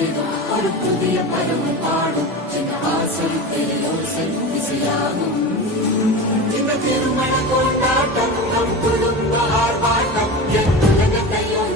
வேதம் ஒரு புதிய பருவம் பாடும் சின்ன வாசல் தேயோசை இசையாகும் இந்த திருமண கொண்டாட்டம் நம் குடும்ப ஆர்ப்பாட்டம் என் உலகத்தையும்